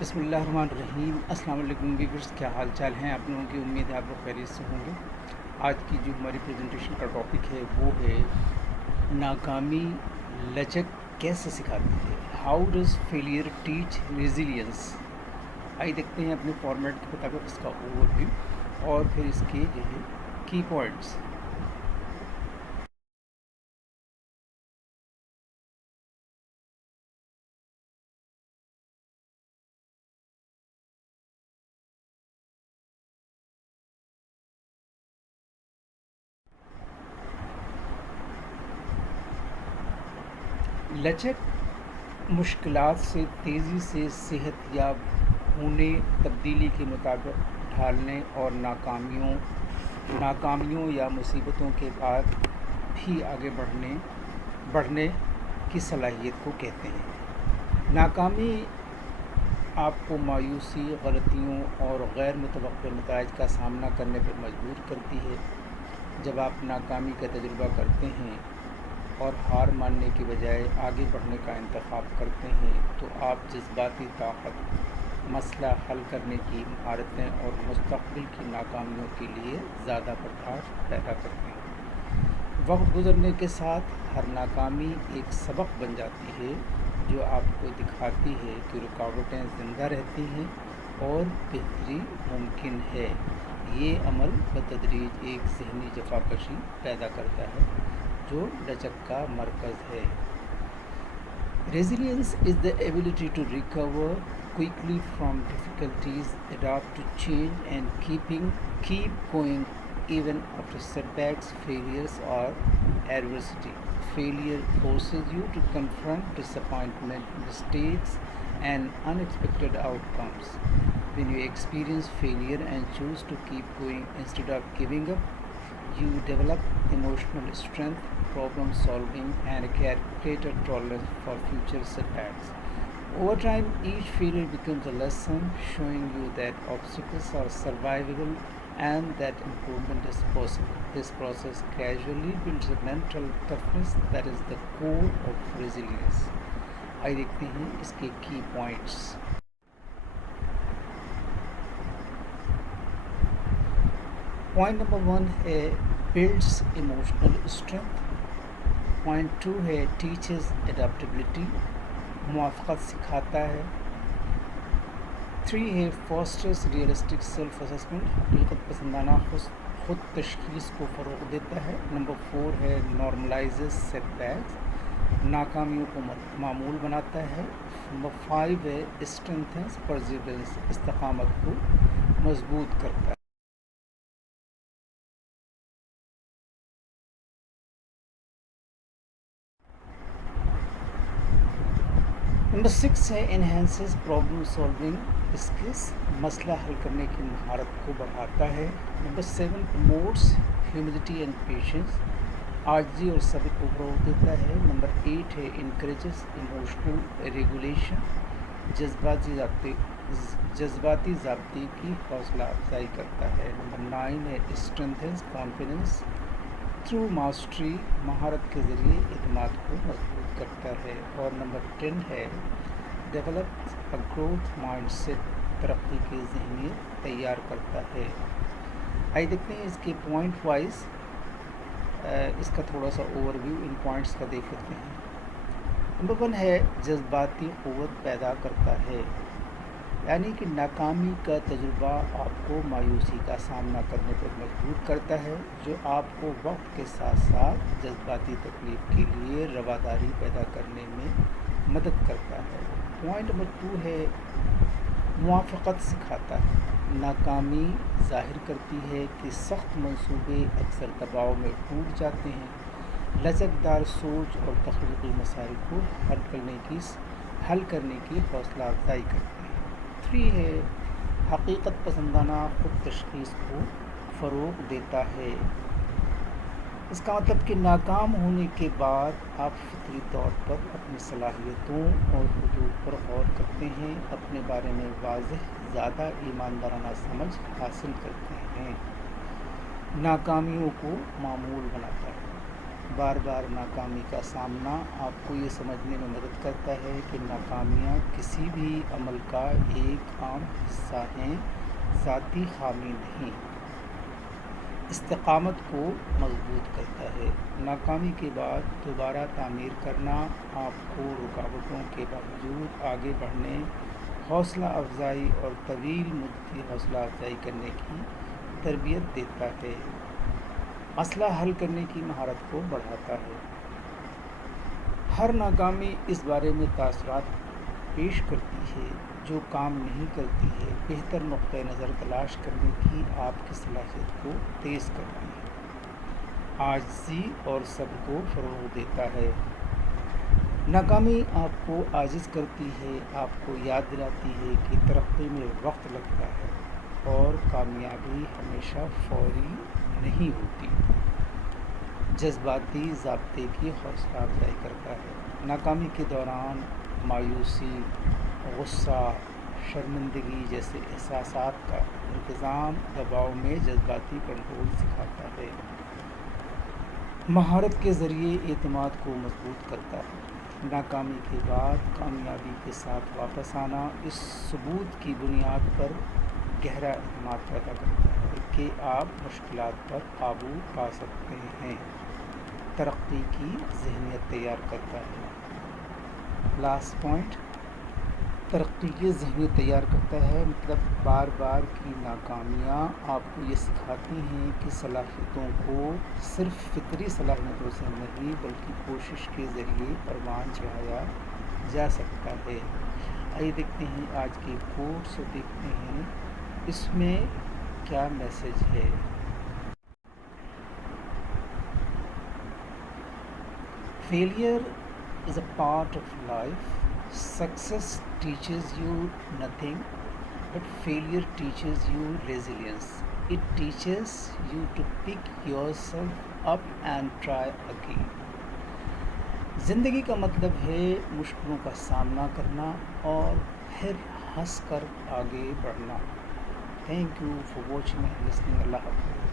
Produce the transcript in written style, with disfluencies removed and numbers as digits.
بسم اللہ الرحمن الرحیم۔ السلام علیکم ویورز، کیا حال چال ہیں آپ لوگوں کی؟ امید ہے آپ لوگ خیریت سے ہوں گے۔ آج کی جو ہماری پریزنٹیشن کا ٹاپک ہے وہ ہے ناکامی لچک کیسے سکھاتی ہے، how does failure teach resilience. آئیے دیکھتے ہیں اپنے فارمیٹ کے مطابق اس کا اوور ویو اور پھر اس کے جو ہے کی پوائنٹس۔ لچک مشکلات سے تیزی سے صحت یاب ہونے، تبدیلی کے مطابق ڈھالنے اور ناکامیوں یا مصیبتوں کے بعد بھی آگے بڑھنے کی صلاحیت کو کہتے ہیں۔ ناکامی آپ کو مایوسی، غلطیوں اور غیر متوقع نتائج کا سامنا کرنے پر مجبور کرتی ہے۔ جب آپ ناکامی کا تجربہ کرتے ہیں اور ہار ماننے کے بجائے آگے بڑھنے کا انتخاب کرتے ہیں تو آپ جذباتی طاقت، مسئلہ حل کرنے کی مہارتیں اور مستقبل کی ناکامیوں کے لیے زیادہ برداشت پیدا کرتے ہیں۔ وقت گزرنے کے ساتھ ہر ناکامی ایک سبق بن جاتی ہے جو آپ کو دکھاتی ہے کہ رکاوٹیں زندہ رہتی ہیں اور بہتری ممکن ہے۔ یہ عمل بتدریج ایک ذہنی جفاکشی پیدا کرتا ہے جو لچک کا مرکز ہے۔ Resilience is the ability to recover quickly from difficulties, adapt to change, and keep going even after setbacks, failures, or adversity. Failure forces you to confront disappointment, mistakes, and unexpected outcomes. When you experience failure and choose to keep going instead of giving up, you develop emotional strength, problem solving, and a greater tolerance for future setbacks. Over time, each failure becomes a lesson, showing you that obstacles are survivable and that improvement is possible. This process gradually builds a mental toughness that is the core of resilience. آئیے دیکھتے ہیں اس کے کی points. Point number 1 ہے builds emotional strength. Point 2 ہے teaches adaptability, موافقت سکھاتا ہے۔ 3 ہے فاسٹرز ریئلسٹک سیلف اسسمنٹ، حقیقت پسندانہ خود تشخیص کو فروغ دیتا ہے۔ نمبر 4 ہے نارملائزز سیٹ بیکس، ناکامیوں کو معمول بناتا ہے۔ نمبر 5 ہے اسٹرینتھنز پرزیورنس، استقامت کو مضبوط کرتا ہے۔ نمبر 6 ہے انہینسز پرابلم سالونگ اسکلس، مسئلہ حل کرنے کی مہارت کو بڑھاتا ہے۔ Number 7 promotes humility and patience, عاجزی اور صبر کو فروغ دیتا ہے۔ نمبر 8 ہے انکریجز ایموشنل ریگولیشن، جذباتی ضابطے کی حوصلہ افزائی کرتا ہے۔ نمبر 9 ہے اسٹرینتھنز کانفیڈنس تھرو ماسٹری، مہارت کے ذریعے اعتماد کو مضبوط کرتا ہے۔ اور نمبر 10 ہے develop a growth mindset, ترقی کی ذہنیت تیار کرتا ہے۔ آئیے دیکھتے ہیں اس کے پوائنٹ وائز، اس کا تھوڑا سا اوور ویو ان پوائنٹس کا دیکھ لیتے ہیں۔ نمبر 1 ہے جذباتی قوت پیدا کرتا ہے، یعنی کہ ناکامی کا تجربہ آپ کو مایوسی کا سامنا کرنے پر مجبور کرتا ہے، جو آپ کو وقت کے ساتھ ساتھ جذباتی تکلیف کے لیے رواداری پیدا کرنے میں مدد کرتا ہے۔ پوائنٹ نمبر 2 ہے موافقت سکھاتا ہے، ناکامی ظاہر کرتی ہے کہ سخت منصوبے اکثر دباؤ میں ٹوٹ جاتے ہیں، لچکدار سوچ اور تخلیقی مسائل کو حل کرنے کی حوصلہ افزائی کرتے ہیں۔ 3 ہے حقیقت پسندانہ خود تشخیص کو فروغ دیتا ہے۔ اس کا مطلب کہ ناکام ہونے کے بعد آپ فطری طور پر اپنی صلاحیتوں اور حدود پر غور کرتے ہیں، اپنے بارے میں واضح، زیادہ ایماندارانہ سمجھ حاصل کرتے ہیں۔ ناکامیوں کو معمول بناتا ہے، بار بار ناکامی کا سامنا آپ کو یہ سمجھنے میں مدد کرتا ہے کہ ناکامیاں کسی بھی عمل کا ایک عام حصہ ہیں، ذاتی خامی نہیں۔ استقامت کو مضبوط کرتا ہے۔ ناکامی کے بعد دوبارہ تعمیر کرنا آپ کو رکاوٹوں کے باوجود آگے بڑھنے، حوصلہ افزائی اور طویل مدتی حوصلہ افزائی کرنے کی تربیت دیتا ہے۔ مسئلہ حل کرنے کی مہارت کو بڑھاتا ہے۔ ہر ناکامی اس بارے میں تاثرات پیش کرتی ہے جو کام نہیں کرتی ہے، بہتر نقطہ نظر تلاش کرنے کی آپ کی صلاحیت کو تیز کرتی ہے، عاجزی اور صبر کو فروغ دیتا ہے۔ ناکامی آپ کو عاجز کرتی ہے، آپ کو یاد دلاتی ہے کہ ترقی میں وقت لگتا ہے اور کامیابی ہمیشہ فوری نہیں ہوتی۔ جذباتی ضابطے کی حوصلہ افزائی کرتا ہے۔ ناکامی کے دوران مایوسی، غصہ، شرمندگی جیسے احساسات کا انتظام دباؤ میں جذباتی کنٹرول سکھاتا ہے۔ مہارت کے ذریعے اعتماد کو مضبوط کرتا ہے۔ ناکامی کے بعد کامیابی کے ساتھ واپس آنا اس ثبوت کی بنیاد پر گہرا اعتماد پیدا کرتا ہے کہ آپ مشکلات پر قابو پا سکتے ہیں۔ ترقی کی ذہنیت تیار کرتا ہے۔ لاسٹ پوائنٹ، ترقی کی ذہنیت تیار کرتا ہے مطلب بار بار کی ناکامیاں آپ کو یہ سکھاتی ہیں کہ صلاحیتوں کو صرف فطری صلاحیتوں سے نہیں بلکہ کوشش کے ذریعے پروان چڑھایا جا سکتا ہے۔ آئیے دیکھتے ہیں آج کے کوٹس اور دیکھتے ہیں اس میں کیا میسج ہے۔ Failure is a part of life. Success teaches you nothing, but failure teaches you resilience. It teaches you to pick yourself up and try again. زندگی کا مطلب ہے مشکلوں کا سامنا کرنا اور پھر ہنس کر آگے بڑھنا۔ Thank you for watching and listening. اللہ حافظ۔